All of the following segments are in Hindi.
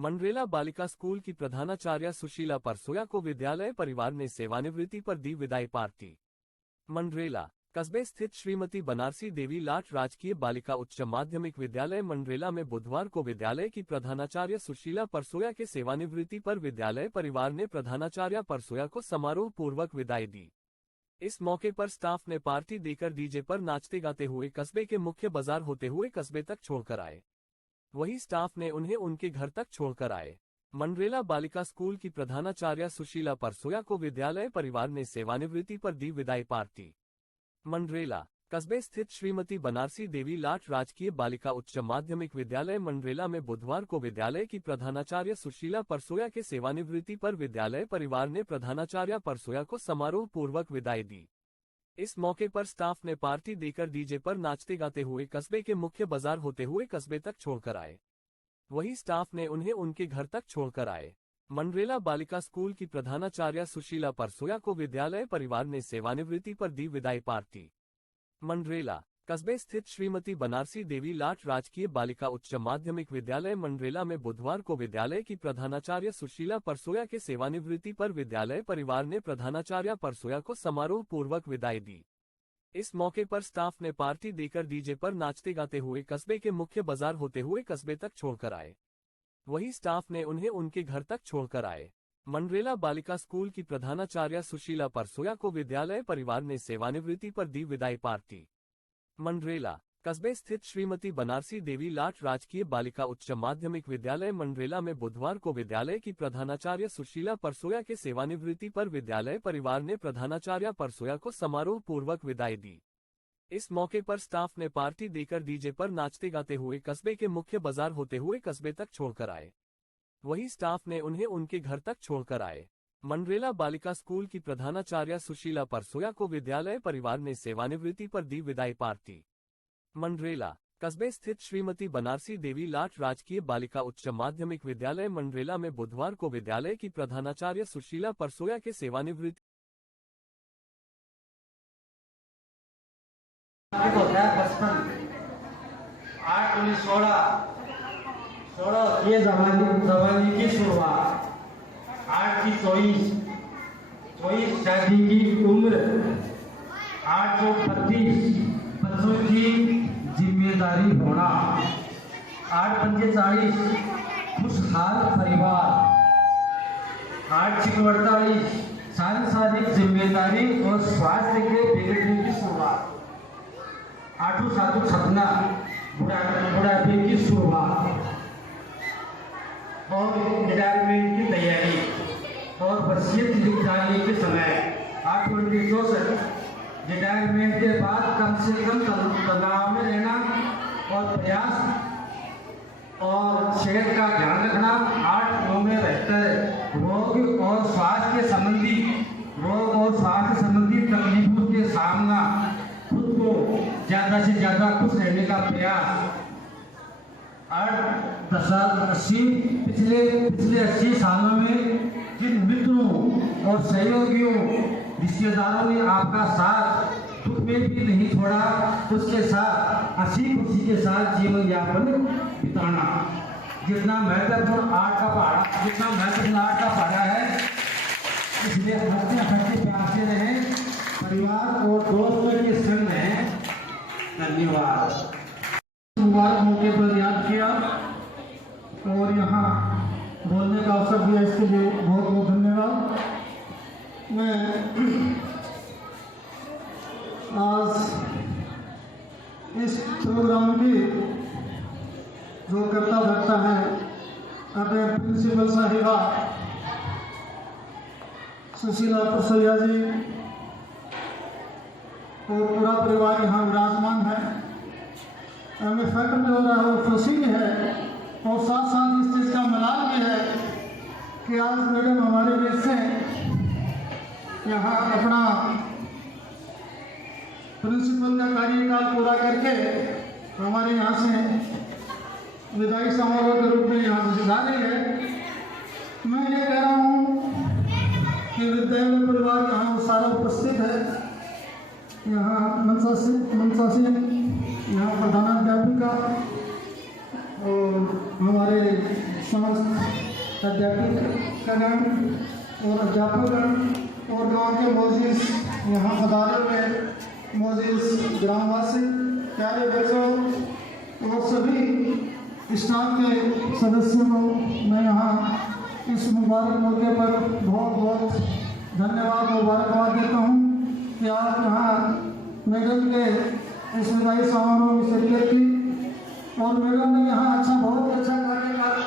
मंडरेला बालिका स्कूल की प्रधानाचार्य सुशीला परसोया को विद्यालय परिवार ने सेवानिवृत्ति पर दी विदाई पार्टी। मंडरेला कस्बे स्थित श्रीमती बनारसी देवी लाट राजकीय बालिका उच्च माध्यमिक विद्यालय मंडरेला में बुधवार को विद्यालय की प्रधानाचार्य सुशीला परसोया के सेवानिवृत्ति पर विद्यालय परिवार ने प्रधानाचार्य परसोया को समारोह पूर्वक विदाई दी। इस मौके पर स्टाफ ने पार्टी देकर डीजे पर नाचते गाते हुए कस्बे के मुख्य बाजार होते हुए कस्बे तक छोड़कर आए। वहीं स्टाफ ने उन्हें उनके घर तक छोड़कर आए। मंडरेला बालिका स्कूल की प्रधानाचार्य सुशीला परसोया को विद्यालय परिवार ने सेवानिवृत्ति पर दी विदाई पार्टी। मंडरेला कस्बे स्थित श्रीमती बनारसी देवी लाट राजकीय बालिका उच्च माध्यमिक विद्यालय मंडरेला में बुधवार को विद्यालय की प्रधानाचार्य सुशीला परसोया के सेवानिवृत्ति पर विद्यालय परिवार ने प्रधानाचार्य परसोया को समारोह पूर्वक विदाई दी। इस मौके पर स्टाफ ने पार्टी देकर डीजे पर नाचते गाते हुए कस्बे के मुख्य बाजार होते हुए कस्बे तक छोड़कर आए। वहीं स्टाफ ने उन्हें उनके घर तक छोड़कर आए। मंडरेला बालिका स्कूल की प्रधानाचार्य सुशीला परसोया को विद्यालय परिवार ने सेवानिवृत्ति पर दी विदाई पार्टी। मंडरेला कस्बे स्थित श्रीमती बनारसी देवी लाट राजकीय बालिका उच्च माध्यमिक विद्यालय मंडरेला में बुधवार को विद्यालय की प्रधानाचार्य सुशीला परसोया के सेवानिवृत्ति पर विद्यालय परिवार ने प्रधानाचार्य परसोया को समारोह पूर्वक विदाई दी। इस मौके पर स्टाफ ने पार्टी देकर डीजे पर नाचते गाते हुए कस्बे के मुख्य बाजार होते हुए कस्बे तक छोड़कर आए। वहीं स्टाफ ने उन्हें उनके घर तक छोड़कर आए। मंडरेला बालिका स्कूल की प्रधानाचार्य सुशीला परसोया को विद्यालय परिवार ने सेवानिवृत्ति पर दी विदाई पार्टी। मंडरेला कस्बे स्थित श्रीमती बनारसी देवी लाट राजकीय बालिका उच्च माध्यमिक विद्यालय मंडरेला में बुधवार को विद्यालय की प्रधानाचार्य सुशीला परसोया के सेवानिवृत्ति पर विद्यालय परिवार ने प्रधानाचार्य परसोया को समारोह पूर्वक विदाई दी। इस मौके पर स्टाफ ने पार्टी देकर डीजे पर नाचते गाते हुए कस्बे के मुख्य बाजार होते हुए कस्बे तक छोड़कर आए। वहीं स्टाफ ने उन्हें उनके घर तक छोड़कर आए। मंडरेला बालिका स्कूल की प्रधानाचार्य सुशीला परसोया को विद्यालय परिवार ने सेवानिवृत्ति पर दी विदाई पार्टी। मंडरेला कस्बे स्थित श्रीमती बनारसी देवी लाट राजकीय बालिका उच्च माध्यमिक विद्यालय मंडरेला में बुधवार को विद्यालय की प्रधानाचार्य सुशीला परसोया के सेवानिवृत्ति ये जवानी की शुरुआत 8 की 24 शादी की उम्र 832 बच्चों की जिम्मेदारी होना 8:45 खुशहाल परिवार 8:48 सांसारिक जिम्मेदारी और स्वास्थ्य के बिगड़ने की शुरुआत 8:07 सपना बुढ़ापे की शुरुआत और रिटायरमेंट की तैयारी और वसीयत लिख डालने के समय 8:64 रिटायरमेंट के बाद कम से कम तनाव में रहना और प्रयास और सेहत का ध्यान रखना 8:09 में रहकर रोग और स्वास्थ्य संबंधी तकलीफों के सामना खुद को ज़्यादा से ज़्यादा खुश रहने का प्रयास 8:80 पिछले 80 सालों में जिन मित्रों और सहयोगियों रिश्तेदारों ने आपका साथ दुख में भी नहीं छोड़ा उसके साथ हंसी खुशी के साथ जीवन यापन बिताना जितना महत्वपूर्ण आठ का पहाड़ा है इसलिए हंसते प्यार से रहें परिवार और दोस्तों के संग में। धन्यवाद। मौके पर याद किया और यहाँ बोलने का अवसर दिया इसके लिए बहुत बहुत धन्यवाद। मैं आज इस प्रोग्राम की जो करता धरता है अपने प्रिंसिपल साहिबा सुशीला परसोया जी और पूरा परिवार यहाँ विराजमान है। हमें फख्र भी हो रहा है और खुशी भी है और साथ साथ इस चीज़ का मलाल भी है कि आज मैडम हमारे बीच से यहाँ अपना प्रिंसिपल का कार्यकाल पूरा करके हमारे यहाँ से विदाई समारोह के रूप में यहाँ से जा रही है। मैं ये कह रहा हूँ कि विद्यालय परिवार यहाँ सारा उपस्थित है। यहाँ मनसा सिंह यहाँ प्रधानाध्यापिका और हमारे समस्त अध्यापकगण और अध्यापकगण और गाँव के मोजिज़ यहाँ अदालत में मोजिज़ ग्रामवासी, प्यारे बच्चों और सभी स्टाफ के सदस्यों को मैं यहाँ इस मुबारक मौके पर बहुत बहुत धन्यवाद और मुबारकबाद देता हूँ कि आप यहाँ मेडल के इस विदाई समारोह में शिरकत की और मेडल ने यहाँ बहुत अच्छा कार्यकाल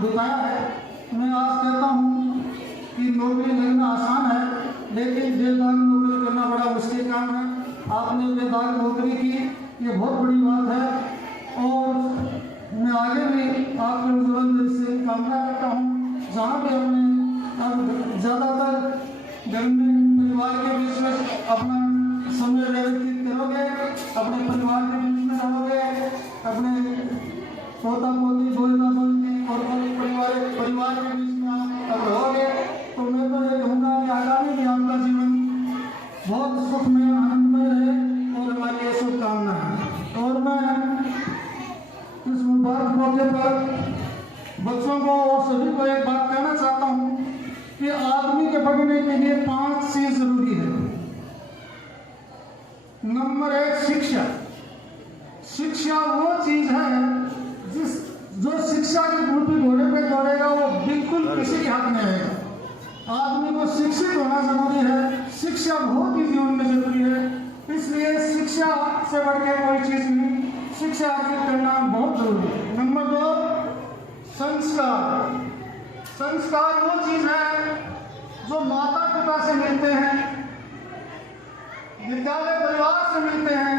बिताया है। मैं आज कहता हूँ कि नौकरी लगना आसान है, लेकिन बेदाग नौकरी करना बड़ा मुश्किल काम है। आपने बेदाग नौकरी की, ये बहुत बड़ी बात है और मैं आगे भी आपके उज्ज्वल से कामना करता हूँ। जहाँ भी हमने ज़्यादातर घर में परिवार के बीच में अपना समय व्यतीत करोगे, अपने परिवार के बीच में रहोगे, अपने पोता पोती दोहता दोहती और परिवार के बीच में आप रहोगे, तो मैं तो ये कहूँगा कि आगामी भी आपका जीवन बहुत सुखमय आनंदमय रहे और हमारी ये शुभकामना है। और मैं इस मुबारक मौके पर बच्चों को और सभी को एक बात कहना चाहता हूँ कि आदमी के बढ़ने के लिए 5 चीज जरूरी है। नंबर 1 शिक्षा। शिक्षा वो चीज है जो शिक्षा के रूपी घोड़े पे दौड़ेगा वो बिल्कुल किसी के हाथ में रहेगा। आदमी को शिक्षित होना जरूरी है, शिक्षा बहुत ही जीवन में जरूरी है। इसलिए शिक्षा से बढ़ के कोई चीज नहीं, शिक्षा अर्जित करना बहुत जरूरी है। नंबर 2 संस्कार। संस्कार वो चीज है जो माता पिता से मिलते हैं, विद्यालय परिवार से मिलते हैं।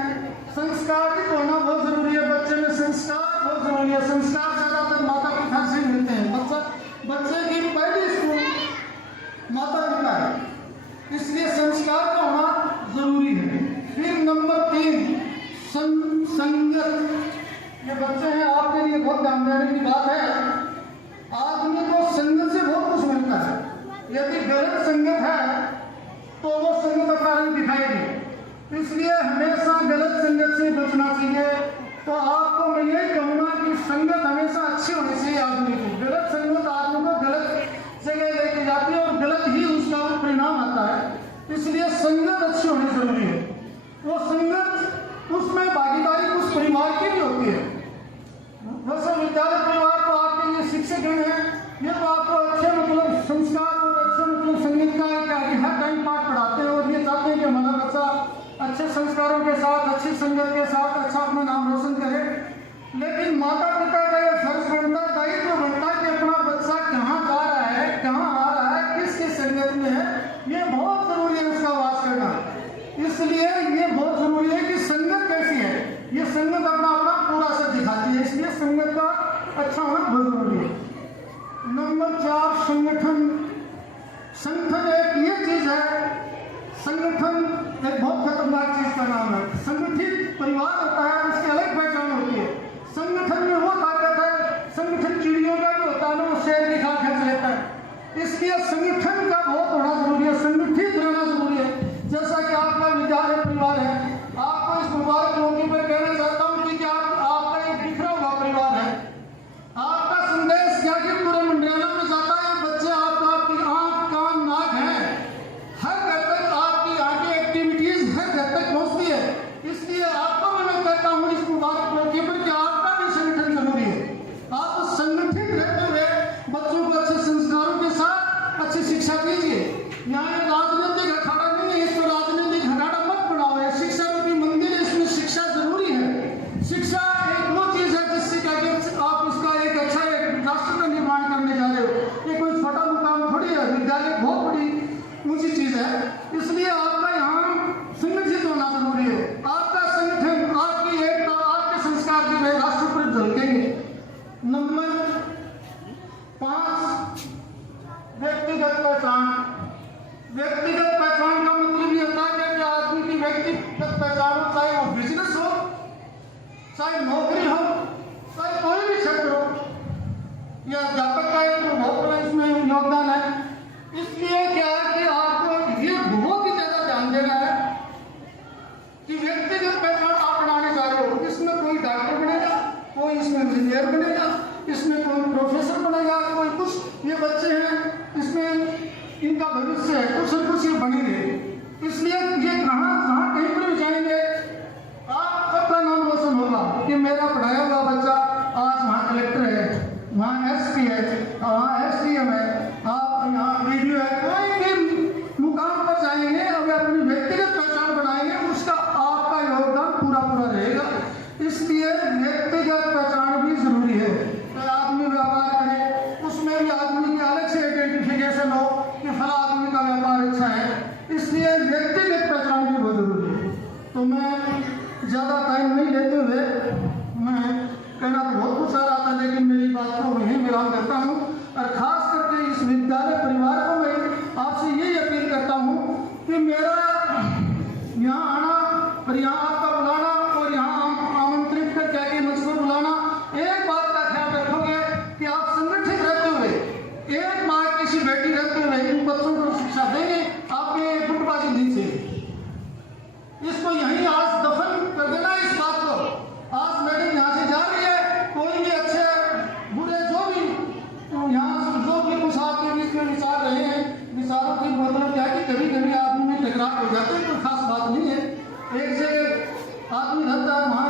संस्कारित होना बहुत जरूरी है, बच्चे में संस्कार बहुत जरूरी है। संस्कार ज्यादातर माता पिता से मिलते हैं। बच्चे की पहली स्कूल माता पिता है, इसलिए संस्कार का होना जरूरी है। फिर नंबर 3 संगत। ये बच्चे हैं, आपके लिए बहुत ध्यान देने की बात है। आदमी को संगत से बहुत कुछ मिलता है। यदि गलत संगत है तो वो संगत अपना रंग दिखाएगी, इसलिए हमेशा गलत संगत से बचना चाहिए। तो आपको मैं यही कहूँगा कि संगत हमेशा अच्छी होनी चाहिए आदमी की। गलत संगत आदमी को गलत जगह लेके जाती है और गलत ही उसका परिणाम आता है। इसलिए संगत अच्छी होनी जरूरी है। वो संगत उसमें भागीदारी उस परिवार की भी होती है। वैसे विद्यालय परिवार तो आपके लिए शिक्षक हैं, ये तो आपको अच्छे मतलब संस्कार और अच्छे मतलब संगीत का हर टाइम पाठ पढ़ाते हैं और ये चाहते हैं कि हमारा बच्चा अच्छे संस्कारों के साथ, अच्छी संगत के साथ अच्छा अपना नाम रोशन करे। लेकिन माता पिता का यह फर्ज बनता है, दायित्व बनता है कि अपना बच्चा कहाँ जा रहा है, कहाँ आ रहा है, किसकी संगत में है, ये बहुत जरूरी है उसका वास करना। इसलिए ये बहुत जरूरी है कि संगत कैसी है, ये संगत अपना पूरा असर दिखाती है। इसलिए संगत का अच्छा होना बहुत जरूरी है। नंबर 4 संगठन। संगठन एक ये चीज है, संगठन एक बहुत खतरनाक चीज का नाम है। संगठित परिवार होता है, उसकी अलग पहचान होती है। संगठन में वो ताकत है, संगठन चिड़ियों का भी होता है ना, वो शेर की खाल खींच लेता है। इसलिए संगठन का बहुत होना जरूरी है, संगठित रहना जरूरी है। जैसा कि आपका विद्यालय परिवार है, आपको इस मुबारक मौके पर कहना चाहता हूँ कि आपका एक बिखरा हुआ परिवार है। आपका संदेश क्या कि पूरे मंडला में जाता है, बच्चे आपकी आंख कान नाक है, हर घर तक आपकी आगे एक्टिविटीज हर घर तक पहुंचती है। इसलिए आपको मैं कहता हूँ इस मुबारक मौके पर कि आपका भी संगठन जरूरी है। आप संगठित रहते हुए बच्चों को अच्छे संस्कारों के साथ अच्छी शिक्षा दीजिए। यहाँ एक राजनीतिक अखाड़ा नहीं है, इसको राजनीतिक अखाड़ा मत बनाओ। ये शिक्षा रूपी मंदिर है, इसमें शिक्षा जरूरी है। शिक्षा एक वो चीज है जिससे क्या आप इसका एक अच्छा राष्ट्र का निर्माण करने जा रहे हो। ये कोई छोटा मुकाम थोड़ी है, विद्यालय बहुत बड़ी ऊंची चीज है। इसलिए आपका यहाँ संगठित होना जरूरी है। आपका संगठन, आपकी एकता, आपके संस्कार की राष्ट्र पर झलकेंगे। नंबर 5 व्यक्तिगत पहचान। व्यक्तिगत पहचान का मतलब ये होता है कि आदमी की व्यक्तिगत पहचान हो, चाहे वो बिजनेस हो, चाहे नौकरी हो, चाहे कोई भी क्षेत्र हो। यह अध्यापक का एक बहुत बड़ा इसमें योगदान है। इसलिए क्या है कि आपको ये बहुत ही ज्यादा ध्यान देना है कि व्यक्तिगत पहचान आप बनाने जा रहे हो। इसमें कोई डॉक्टर बनेगा, कोई इसमें इंजीनियर बनेगा, इसमें कोई प्रोफेसर बनेगा, कोई कुछ। ये बच्चे हैं, इसमें इनका भविष्य है, कुछ न कुछ ये बनेंगे। इसलिए ये कहाँ कहीं पर भी जाएंगे, आपका नाम रोशन होगा कि मेरा पढ़ाया हुआ बच्चा आज वहाँ कलेक्टर है, वहाँ एसपी है, वहाँ एसडीएम है, आप यहाँ वीडियो है, कोई भी मुकाम पर जाएंगे, अगर अपनी व्यक्तिगत पहचान बनाएंगे, उसका आपका योगदान पूरा रहेगा। इसलिए व्यक्तिगत पहचान भी जरूरी है। तो आदमी व्यापार करे, उसमें भी आदमी की अलग से आइडेंटिफिकेशन हो कि फला आदमी का व्यापार अच्छा है, इसलिए व्यक्तिगत पहचान भी बहुत जरूरी है। तो मैं ज़्यादा टाइम नहीं लेते हुए, मैं कहना तो बहुत कुछ आ रहा था, लेकिन मेरी बात को वहीं विराम करता हूँ। और ख़ास करके इस विद्यालय परिवार को मैं आपसे यही अपील करता हूँ कि मेरा यहाँ आना और यहाँ आपका बुलाना और यहाँ आमंत्रित कर क्या कि मुझको बुलाना, एक बात का ख्याल रखोगे कि आप संगठित रहते हुए, एक माँ किसी बेटी रहते हुए इन बच्चों को शिक्षा देंगे, आपके गुटबाजी नहीं से इसको यहीं आज दफन कर देना। इस बात को आज मैडम यहाँ से जा रही है, कोई भी अच्छे बुरे जो भी यहाँ जो भी कुछ आपके बीच में विचार रहे हैं, विचारों की मतलब क्या है कि कभी कभी आदमी में टकराव हो जाते हैं, कोई खास बात नहीं है। एक जगह आदमी रहता है, वहाँ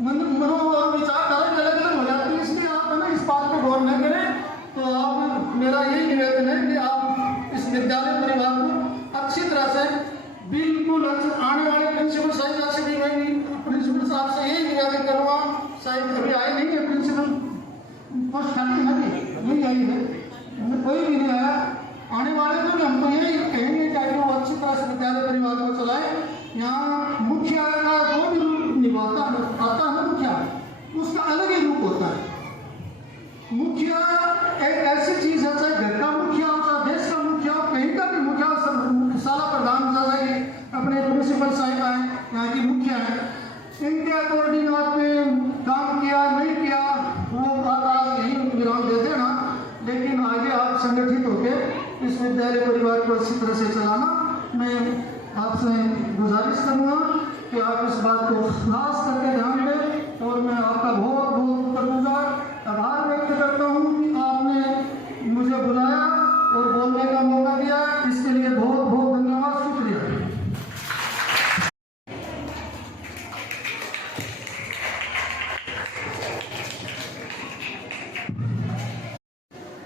मनो और विचारधारा अलग अलग हो जाती है, इसलिए आप है ना इस बात को गौर न करें। तो आप, मेरा यही निवेदन है कि आप इस विद्यालय परिवार को अच्छी तरह से बिल्कुल आने वाले प्रिंसिपल साहब से भी मैं प्रिंसिपल साहब से यही निवेदन करूँगा, शायद अभी आए नहीं है प्रिंसिपल पोस्ट खाली नहीं आई है, कोई भी नहीं आया, आने वाले को भी हमको यही कहेंगे कि वो अच्छी तरह से विद्यालय परिवार को चलाए। यहाँ मुखिया का जो भी रूप निभाता आता है, मुखिया उसका अलग ही रूप होता है। मुखिया एक ऐसी चीज है, चाहे घर का मुखिया हो, चाहे देश का मुखिया हो, कहीं का भी मुखिया हो, साला प्रधान जैसा कि अपने प्रिंसिपल साहिब आए यहाँ की मुखिया है, इनके अकॉर्डिंग आपने काम किया नहीं किया वो बात आज यही विराम दे देना, लेकिन आगे आप संगठित होकर इस विद्यालय परिवार को अच्छी तरह से चलाना। मैं आपसे गुजारिश करूँगा कि आप इस बात को खास करके ध्यान दें, और मैं आपका बहुत बहुत शुक्रगुजार आभार व्यक्त करता हूँ कि आपने मुझे बुलाया और बोलने का मौका दिया, इसके लिए बहुत बहुत धन्यवाद, शुक्रिया।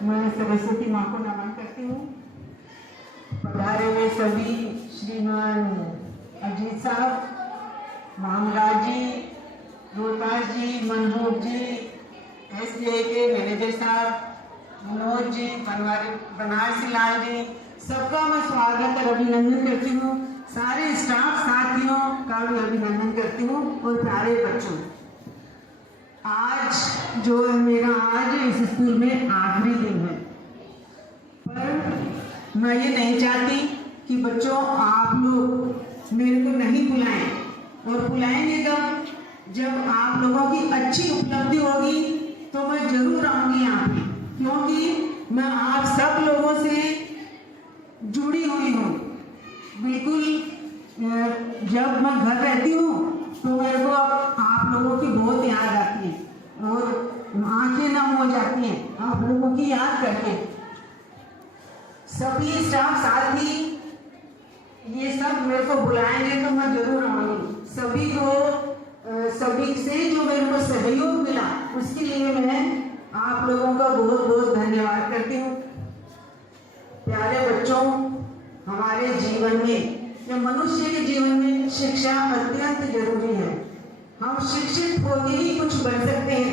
मैं सरस्वती माँ को नमन करती हूँ। पधारे हुए सभी श्रीमान अजीत साहब, मामराज जी, रोहतास जी, मनोहर जी, एसबीआई के मैनेजर साहब, मनोज जी, बनारसी लाल जी, सबका मैं स्वागत और अभिनंदन करती हूँ। सारे स्टाफ साथियों का भी अभिनंदन करती हूँ और सारे बच्चों। आज जो मेरा आज इस स्कूल में आखिरी दिन है, पर मैं ये नहीं चाहती कि बच्चों आप लोग मेरे को नहीं बुलाएं, और बुलाएंगे जब आप लोगों की अच्छी उपलब्धि होगी तो मैं जरूर आऊंगी यहाँ पे, क्योंकि मैं आप सब लोगों से जुड़ी हुई हूँ बिल्कुल। जब मैं घर रहती हूँ तो मेरे को आप लोगों की बहुत याद आती है और आंखें नम हो जाती हैं आप लोगों की याद करके। सभी स्टाफ साथी ये सब मेरे को बुलाएंगे तो मैं जरूर आऊंगी। सभी से जो मेरे को सहयोग मिला उसके लिए मैं आप लोगों का बहुत बहुत धन्यवाद करती हूँ। प्यारे बच्चों, हमारे जीवन में या मनुष्य के जीवन में शिक्षा अत्यंत जरूरी है। हम शिक्षित होकर ही कुछ बन सकते हैं।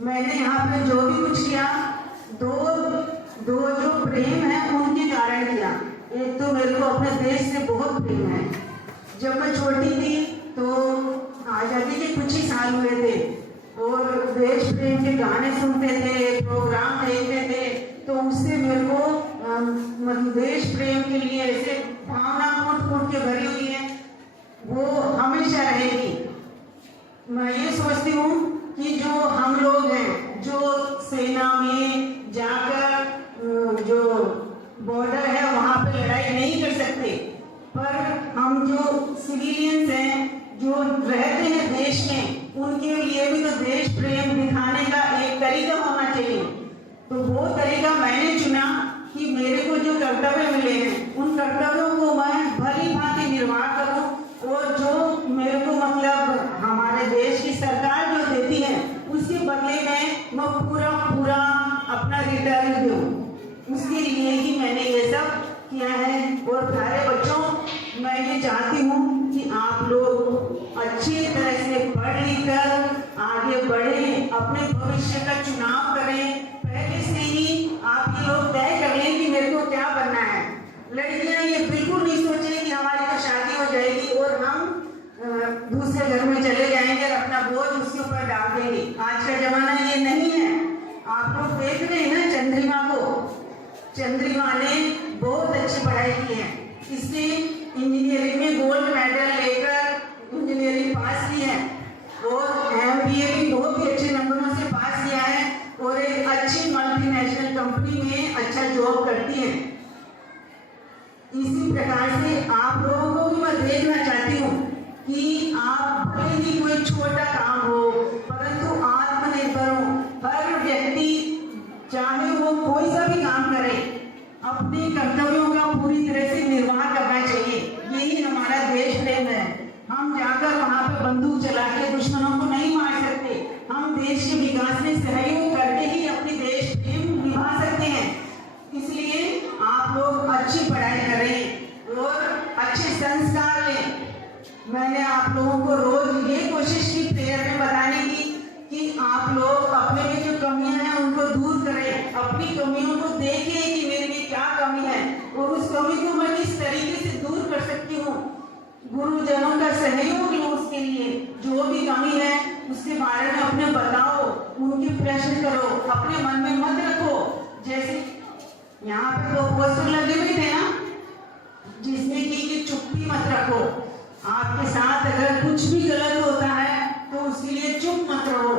मैंने यहाँ पे जो भी कुछ किया, दो जो प्रेम है उनके कारण किया। एक तो मेरे को अपने देश से बहुत प्रेम है। जब मैं छोटी थी तो आज़ादी के कुछ ही साल हुए थे और देश प्रेम के गाने सुनते थे, प्रोग्राम देखते थे, तो उससे मेरे को मतलब देश प्रेम के लिए ऐसे भावना फूट के भरी हुई है, वो हमेशा रहेगी। मैं ये सोचती हूँ कि जो हम लोग हैं जो सेना में जाकर जो बॉर्डर है वहाँ पे लड़ाई नहीं कर सकते, पर हम जो सिविलियंस हैं जो रहते हैं देश में, उनके लिए भी तो देश प्रेम दिखाने का एक तरीका होना चाहिए। तो वो तरीका मैंने चुना कि मेरे को जो कर्तव्य मिले हैं उन कर्तव्यों को मैं भली भांति निर्वाह करूं और जो मेरे को मतलब हमारे देश की सरकार जो देती है उसके बदले में मैं पूरा पूरा अपना रिटर्न दूं। उसके लिए ही मैंने ये सब किया है। और प्यारे बच्चों, मैं ये चाहती हूँ कि आप लोग अच्छी तरह से पढ़ लिख कर आगे बढ़ें, अपने भविष्य का चुनाव करें। पहले से ही आप ये लोग तय कर लें कि मेरे को क्या बनना है। लड़कियां ये बिल्कुल नहीं सोचें कि हमारी तो शादी हो जाएगी और हम दूसरे घर में चले जाएंगे और अपना बोझ उसके ऊपर डाल देंगे। आज का जमाना ये नहीं है। आप लोग देख रहे हैं ना चंद्रिमा को, चंद्रिमा ने बहुत अच्छी पढ़ाई की है। इसने इंजीनियरिंग में गोल्ड मेडल लेकर इंजीनियरिंग पास की है और MBA भी बहुत ही अच्छे नंबरों से पास किया है और एक अच्छी मल्टीनेशनल कंपनी में अच्छा जॉब करती है। इसी प्रकार से आप लोगों को भी मैं देखना चाहती हूँ कि आप भले ही कोई छोटा काम हो परंतु आत्मनिर्भर हो। हर व्यक्ति चाहे वो कोई सा भी काम करे अपने कर्तव्यों का पूरी तरह से निर्वाह करना चाहिए। यही हमारा देश प्रेम है। हम जाकर वहाँ पे बंदूक चला के दुश्मनों को नहीं मार सकते। हम देश के विकास में सहयोग करके ही अपनी देश प्रेम निभा सकते हैं। इसलिए आप लोग अच्छी पढ़ाई करें और अच्छे संस्कार लें। मैंने आप लोगों को रोज ये कोशिश की प्रेयर में बताने की कि आप लोग अपने में जो कमियां हैं उनको दूर करें, अपनी कमियों को देखें कि मेरे में क्या कमी है और उस कमी को मैं किस तरीके से दूर कर सकती हूँ। गुरुजनों का सहयोग लो उसके लिए। जो भी कमी है उसके बारे में अपने बताओ, उनके प्रश्न करो, अपने मन में मत रखो। जैसे यहाँ पे तो पोस्टर लगे हुए थे ना जिसमें कि चुप्पी मत रखो। आपके साथ अगर कुछ भी गलत होता है तो उसके लिए चुप मत रहो।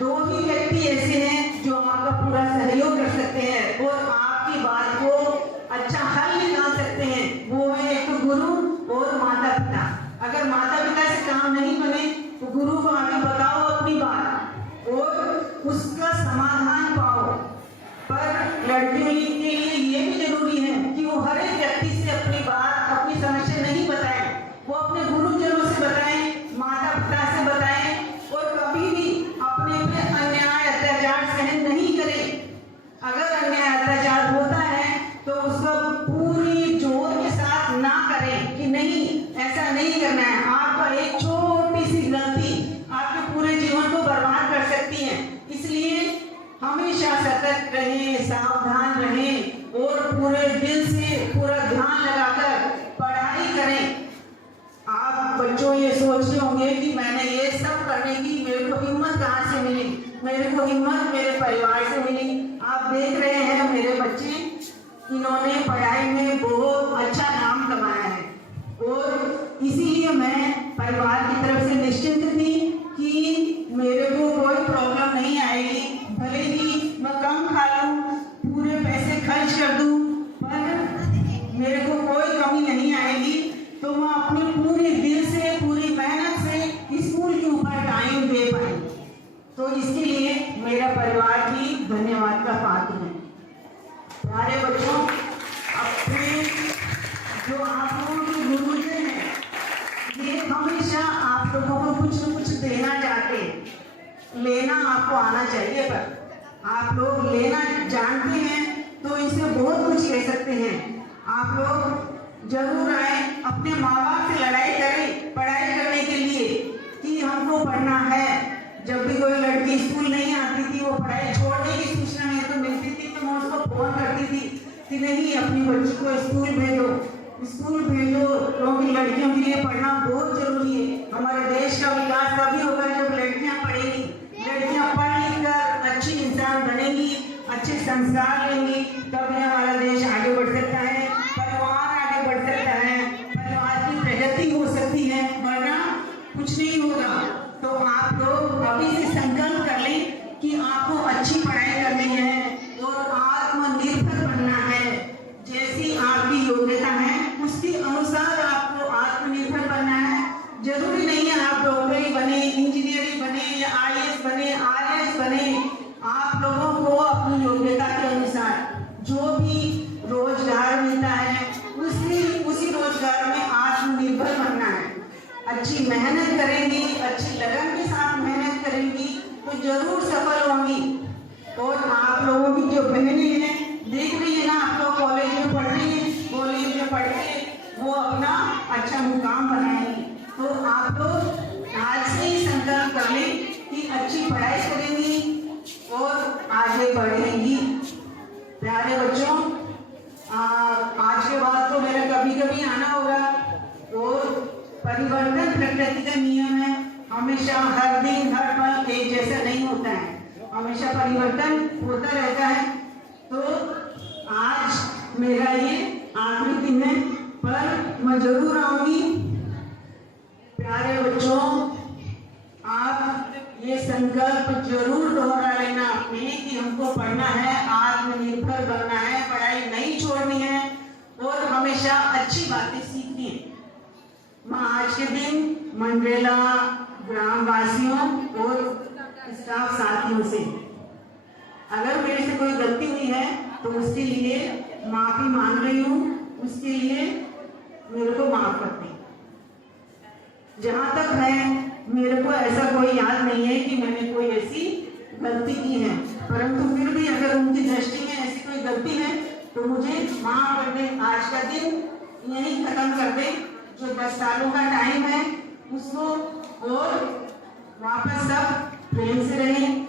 दो ही व्यक्ति ऐसे हैं जो आपका पूरा सहयोग कर सकते हैं और आपकी बात को अच्छा हल निकाल सकते हैं। वो है एक गुरु और माता पिता। अगर माता पिता से काम नहीं बने तो गुरु को आगे बताओ अपनी बात और उसका समाधान पाओ। पर लड़कियों के लिए ये भी जरूरी है कि वो हर एक व्यक्ति से अपनी बात, अपनी समस्या नहीं बताएं। वो अपने गुरुजनों से बताएं, माता पिता से बताएं और कभी भी अपने पे अन्याय अत्याचार सहन नहीं करें। अगर अन्याय अत्याचार होता है तो उसको पूरी जोर के साथ ना करें कि नहीं ऐसा नहीं करना है। आपका एक छोटी सी गलती आपके पूरे जीवन को बर्बाद कर सकती है। इसलिए हमेशा सतर्क रहें, सावधान रहें और पूरे दिल से पूरा ध्यान लगाकर पढ़ाई करें। आप बच्चों ये सोच रहे होंगे कि मैंने ये सब करने की मेरे को हिम्मत कहाँ से मिली। मेरे को हिम्मत मेरे परिवार से मिली। आप देख रहे हैं मेरे बच्चे, इन्होंने पढ़ाई में बहुत अच्छा नाम कमाया है और इसीलिए मैं परिवार की तरफ से निश्चिंत थी कि मेरे को कोई प्रॉब्लम नहीं आएगी। भले ही मैं कम खा लूं, पूरे पैसे खर्च कर दूं, पर मेरे को कोई कमी नहीं आएगी। तो मैं अपने पूरे दिल से, पूरी मेहनत से स्कूल के ऊपर टाइम दे पाई। तो इसके लिए मेरा परिवार भी धन्यवाद का पात्र है। प्यारे बच्चों, अपने जो आप लोगों के गुरुजन हैं ये हमेशा आप लोगों को कुछ न कुछ देना चाहते हैं। लेना आपको आना चाहिए, पर आप लोग लेना जानते हैं तो इससे बहुत कुछ कह सकते हैं। आप लोग जरूर आए, अपने माँ बाप से लड़ाई करें पढ़ाई करने के लिए कि हमको पढ़ना है। जब भी कोई लड़की स्कूल नहीं आती थी, वो पढ़ाई छोड़ने की सूचना है तो मिलती थी तो मैं उसको फोन करती थी कि नहीं अपनी बच्ची को स्कूल भेजो, स्कूल भेजो, क्योंकि लड़कियों के लिए पढ़ना बहुत जरूरी है। हमारे देश का विकास तभी होगा जब लड़कियां पढ़ेंगी। लड़कियां पढ़ लिख कर अच्छी इंसान बनेंगी, अच्छे संस्कार लेंगी, तभी हमारा देश आगे बढ़ सकता है, परिवार आगे बढ़ सकता है, परिवार की प्रगति हो सकती है, वरना कुछ नहीं होगा। तो आप लोग अभी से संकल्प कर लें कि आपको अच्छी पढ़ाई करनी है और आत्मनिर्भर बनना है। जैसी आपकी योग्यता है उसके अनुसार आपको आत्मनिर्भर बनना है। जरूरी नहीं है आप डॉक्टरी बने, इंजीनियरिंग बने या IAS बने, RS बने। आप लोगों को अपनी योग्यता जरूर सफल होंगी। और आप लोगों की जो बहनें हैं, देख रही है ना, आप लोग कॉलेज में पढ़ रही हैं, कॉलेज में पढ़ के वो अपना अच्छा मुकाम बनाएंगी। तो आप लोग आज से ही संकल्प कर लें कि अच्छी पढ़ाई करेंगी और आगे बढ़ेंगी। प्यारे बच्चों, आज के बाद तो मेरा कभी कभी आना होगा। और परिवर्तन प्रकृति का नियम है, हमेशा हर दिन हर पल एक जैसा नहीं होता है, हमेशा परिवर्तन होता रहता है। तो आज मेरा ये आखिरी दिन है, पर मैं जरूर आऊंगी। प्यारे बच्चों, आप ये संकल्प जरूर दोहरा लेना अपने कि हमको पढ़ना है, आत्मनिर्भर बनना है, पढ़ाई नहीं छोड़नी है और हमेशा अच्छी बातें सीखनी है। मैं आज के दिन मंडरेला ग्रामवासियों और स्टाफ साथियों से अगर मेरे से कोई गलती हुई है तो उसके लिए माफी मांग रही हूँ, उसके लिए मेरे को माफ कर दें। जहाँ तक है, मेरे को ऐसा कोई याद नहीं है कि मैंने कोई ऐसी गलती की है, परंतु फिर भी अगर उनकी दृष्टि में ऐसी कोई गलती है तो मुझे माफ कर दें। आज का दिन यही खत्म कर दें, जो 10 सालों का टाइम है उसको, और वापस सब प्रेम से रहें,